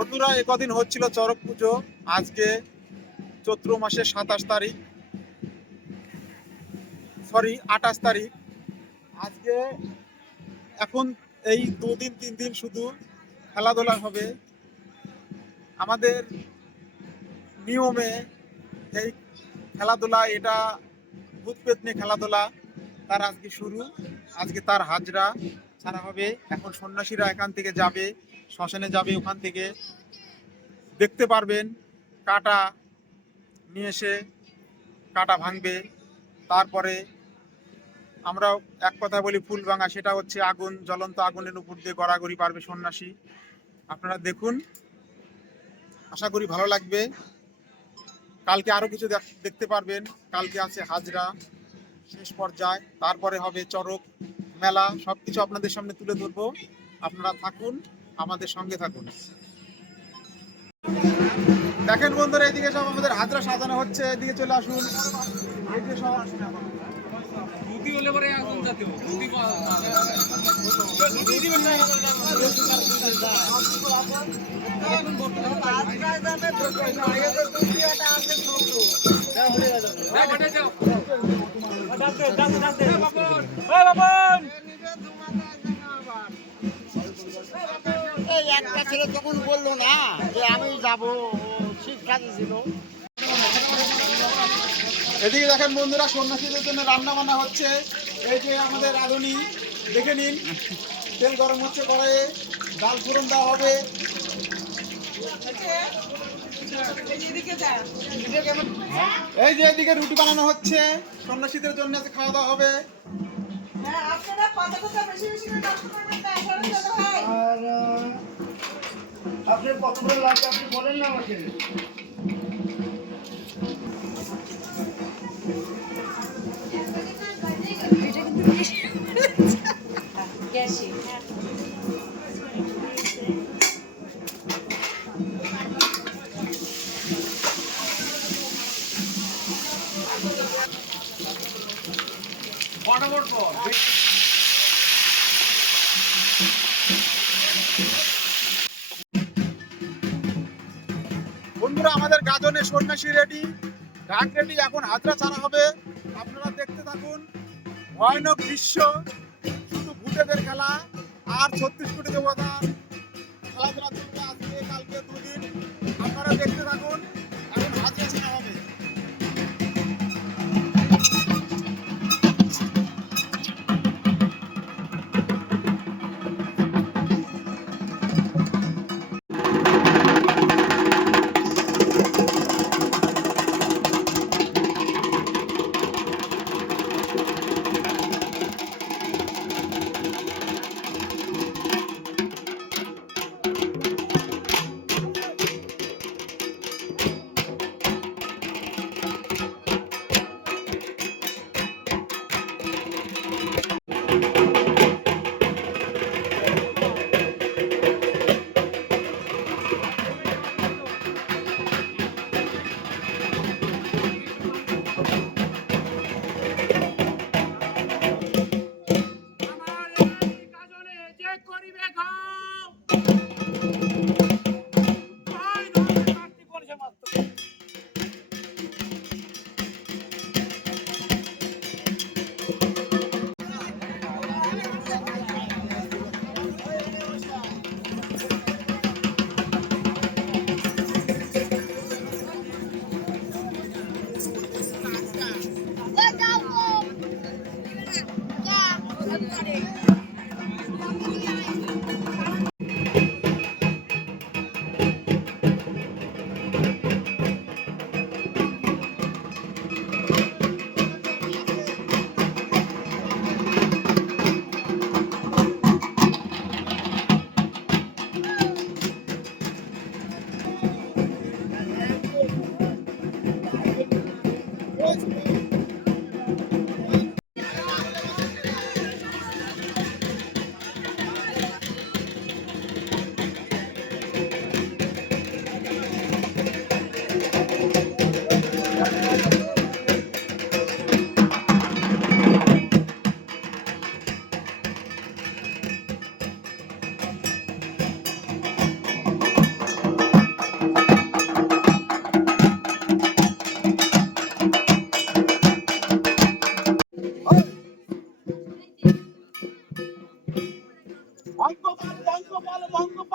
বন্ধুরা, কদিন হচ্ছিল চড়ক পুজো। আজকে চৈত্র মাসের 27 তারিখ, সরি 28 তারিখ। আজকে এখন এই 2 দিন 3 দিন শুধু খেলাধুলা হবে আমাদের নিয়মে। এই খেলাধুলা, এটা ভূত পেতনি খেলাধুলা, তার আজকে শুরু। আজকে তার হাজরা ছাড়া হবে। এখন সন্ন্যাসীরা এখান থেকে যাবে, শ্মশানে যাবে। ওখান থেকে দেখতে পারবেন কাটা নিয়ে এসে কাটা ভাঙবে। তারপরে আমরা এক কথা বলি ফুল ভাঙা, সেটা হচ্ছে আগুন, জ্বলন্ত আগুনের উপর দিয়ে গড়াগড়ি পারবে সন্ন্যাসী। আপনারা দেখুন, আশা করি ভালো লাগবে। কালকে আরো কিছু দেখতে পারবেন। কালকে আছে হাজরা শেষ পর্যায়, তারপরে হবে চড়ক মেলা। সবকিছু আপনাদের সামনে তুলে ধরবো। আপনারা থাকুন, আমাদের সঙ্গে থাকুন। দেখেন বন্ধুরা, এদিকে সব আমাদের হাজরা সাজানো হচ্ছে। এদিকে চলে আসুন। এদিকে সব দুটি হলে পরে আগুন জাতীয় দুটি একটা ছেলে তখন বললো না যে আমি যাবো, শিক্ষা দিয়েছিল। এদিকে দেখেন বন্ধুরা, সন্ন্যাসীদের জন্য রান্না বান্না হচ্ছে। এই যে আমাদের রাঁধুনি, দেখে নিন। তেল গরম হচ্ছে কড়াইয়ে, ডাল ফোড়ন দেওয়া হবে। এই যে এদিকে রুটি বানানো হচ্ছে, সন্ন্যাসীদের জন্য খাওয়া দাওয়া হবে। আর আপনি কতগুলো লাগবে আপনি বলেন না আমাকে। বন্ধুরা, আমাদের গাজনে সন্ন্যাসী রেডি, ঢাক রেডি। এখন হাজরা ছাড়া হবে। আপনারা দেখতে থাকুন। ভয়ানক দৃশ্য, শুধু ভূতেদের খেলা আর 36 কোটি দেবতার খেলাধুলা চলবে আজকে কালকে 2 দিন। আপনারা দেখতে থাকুন। এখন হাজরা ছাড়া হবে।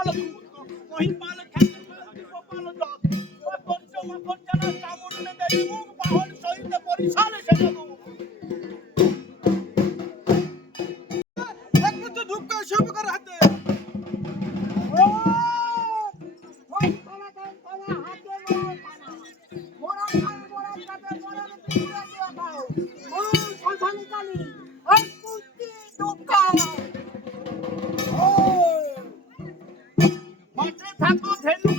গোপাল মহিপাল খ্যাতি গোপাল দত্ত ও পঞ্চমকর জানা চামুন্ডে দেবী মুখ বাহন সহিত পরিশাল সেজগু একমাত্র ঢুকতে সবকার হাতে ও ওই থানা হাতে মোরা খান মোরা কাটে মোরা পিছনে দিয়া দাও ও সংসানি কালি ওই কুস্তি ঢুকা ও মাত্র থাকো ধেনু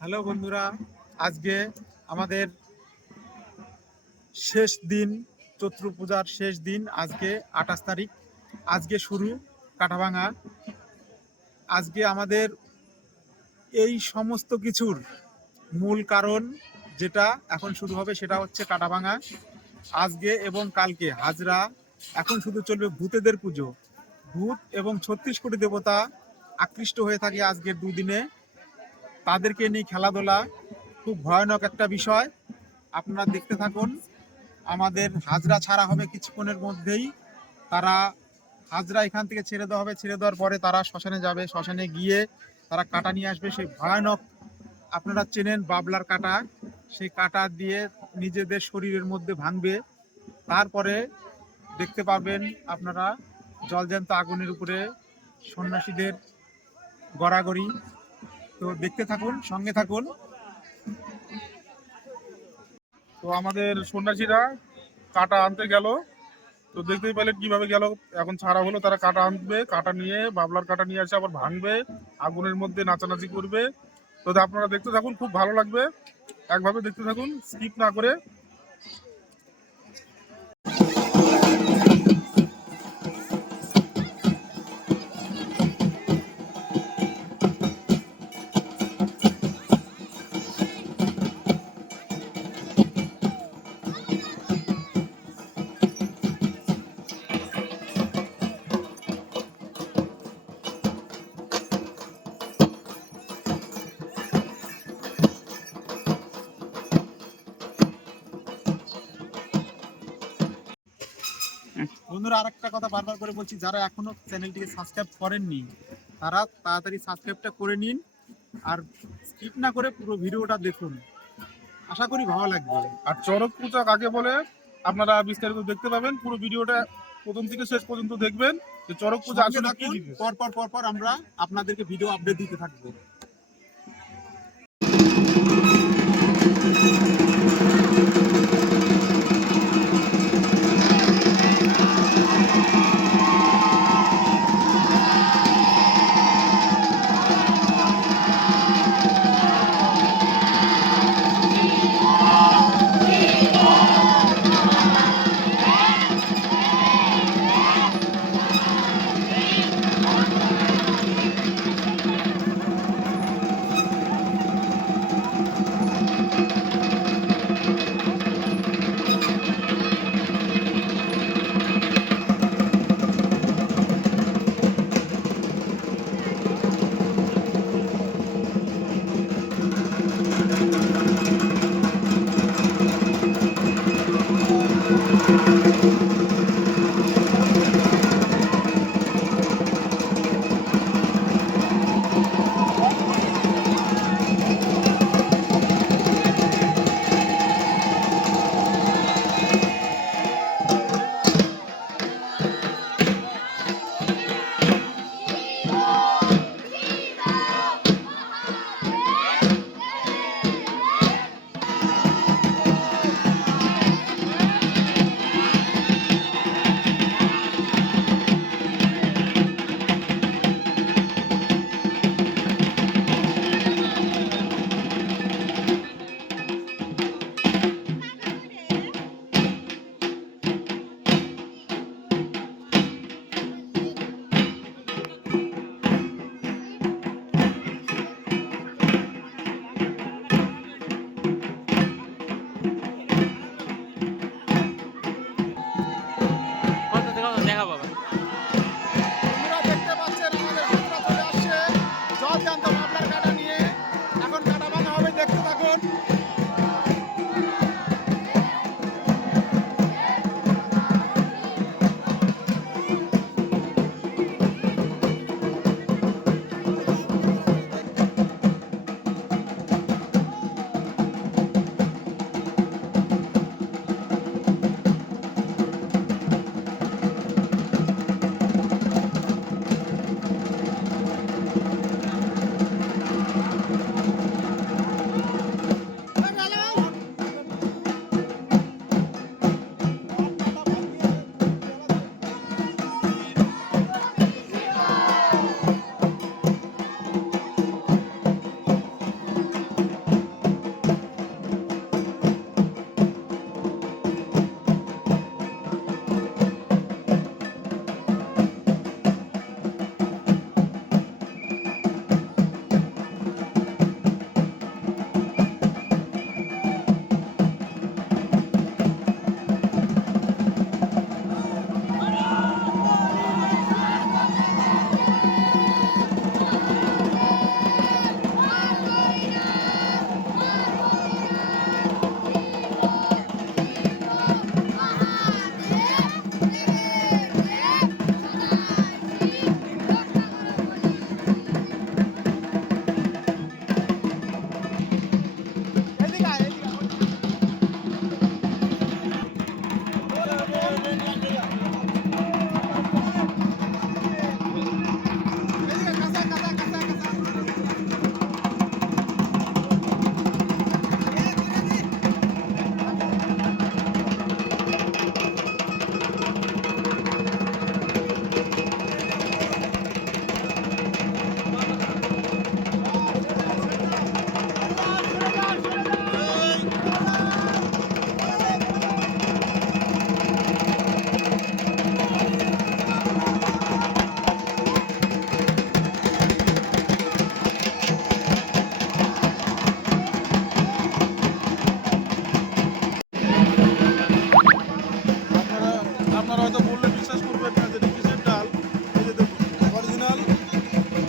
হ্যালো বন্ধুরা, আজকে আমাদের শেষ দিন, চৈত্র পূজার শেষ দিন। আজকে 28 তারিখ। আজকে শুরু কাটাভাঙা। আজকে আমাদের এই সমস্ত কিছুর মূল কারণ যেটা এখন শুরু হবে সেটা হচ্ছে কাটাভাঙা। আজকে এবং কালকে হাজরা। এখন শুধু চলবে ভূতেদের পুজো। ভূত এবং 36 কোটি দেবতা আকৃষ্ট হয়ে থাকে আজকের দুদিনে। তাদেরকে নিয়ে খেলাধুলা, খুব ভয়ানক একটা বিষয়। আপনারা দেখতে থাকুন। আমাদের হাজরা ছাড়া হবে কিছুক্ষণের মধ্যেই। তারা হাজরা এখান থেকে ছেড়ে দেওয়া হবে। ছেড়ে দেওয়ার পরে তারা শ্মশানে যাবে। শ্মশানে গিয়ে তারা কাটা নিয়ে আসবে। সেই ভয়ানক, আপনারা চেনেন বাবলার কাটা, সেই কাটা দিয়ে নিজেদের শরীরের মধ্যে ভাঙবে। তারপরে দেখতে পাবেন আপনারা জলজ্যান্ত আগুনের উপরে সন্ন্যাসীদের গড়াগড়ি। তো দেখতে থাকুন, সঙ্গে থাকুন। তো আমাদের সন্ন্যাসীরা কাটা আনতে গেল, তো দেখতেই পেলেন কিভাবে গেল। এখন ছাড়া হলো, তারা কাটা আনবে, কাটা নিয়ে বাবলার কাটা নিয়ে আসে আবার ভাঙবে, আগুনের মধ্যে নাচানাচি করবে। তো আপনারা দেখতে থাকুন, খুব ভালো লাগবে। একভাবে দেখতে থাকুন, স্কিপ না করে। বন্ধুরা, আরেকটা কথা বারবার করে বলছি, যারা এখনো চ্যানেলটিকে সাবস্ক্রাইব করেননি তারা তাড়াতাড়ি সাবস্ক্রাইবটা করে নিন, আর স্কিপ না করে পুরো ভিডিওটা দেখুন। আশা করি ভালো লাগবে। আর চড়ক পূজা কাকে বলে আপনারা বিস্তারিত দেখতে পাবেন। পুরো ভিডিওটা প্রথম থেকে শেষ পর্যন্ত দেখবেন যে চড়ক পূজা সঙ্গে আসলে কি থাকুন। জিনিস। পর আমরা আপনাদেরকে ভিডিও আপডেট দিতে থাকবো।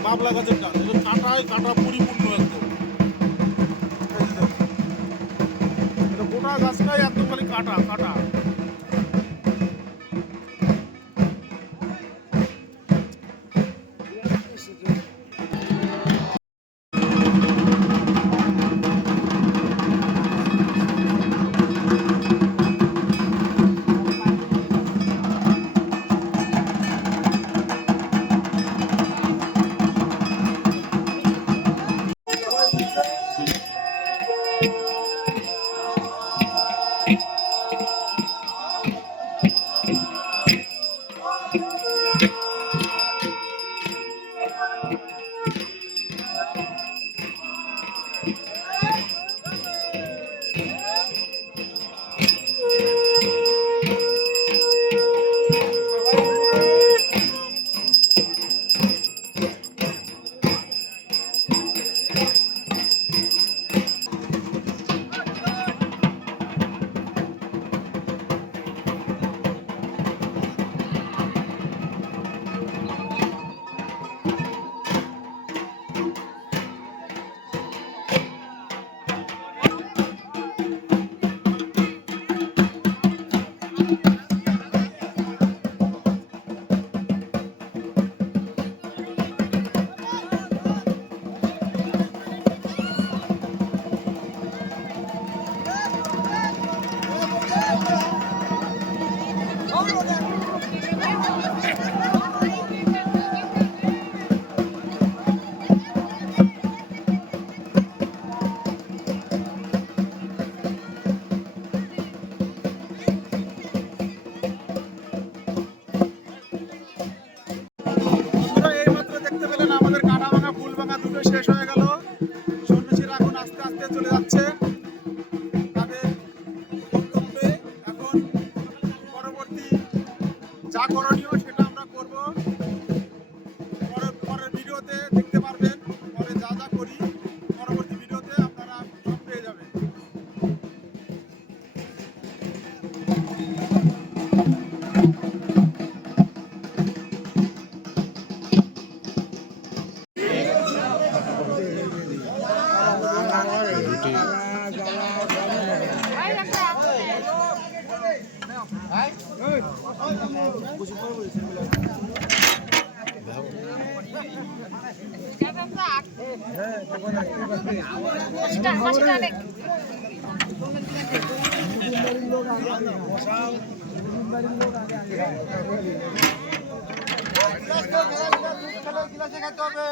বাবলা গাছের ডাল, এটা কাটায় কাটা পরিপূর্ণ একদম। এই যে দেখুন, এটা গোটা গাছটাই একদম খালি কাটা কাটা। বন্ধুরা, এইমাত্র দেখতে পেলেন আমাদের কাটা ভাঙা ফুল ভাঙা দুটো শেষ হয়ে গেল। সন্ন্যাসীরা এখন আস্তে আস্তে চলে যাচ্ছে তাদের গন্তব্যে। এখন পরবর্তী যা করণীয় সেটা আমরা করব, পরের ভিডিওতে দেখতে পারবেন। পরে যা যা করি পরবর্তী ভিডিওতে আপনারা সব পেয়ে যাবেন। গিলাসে খেতে হবে।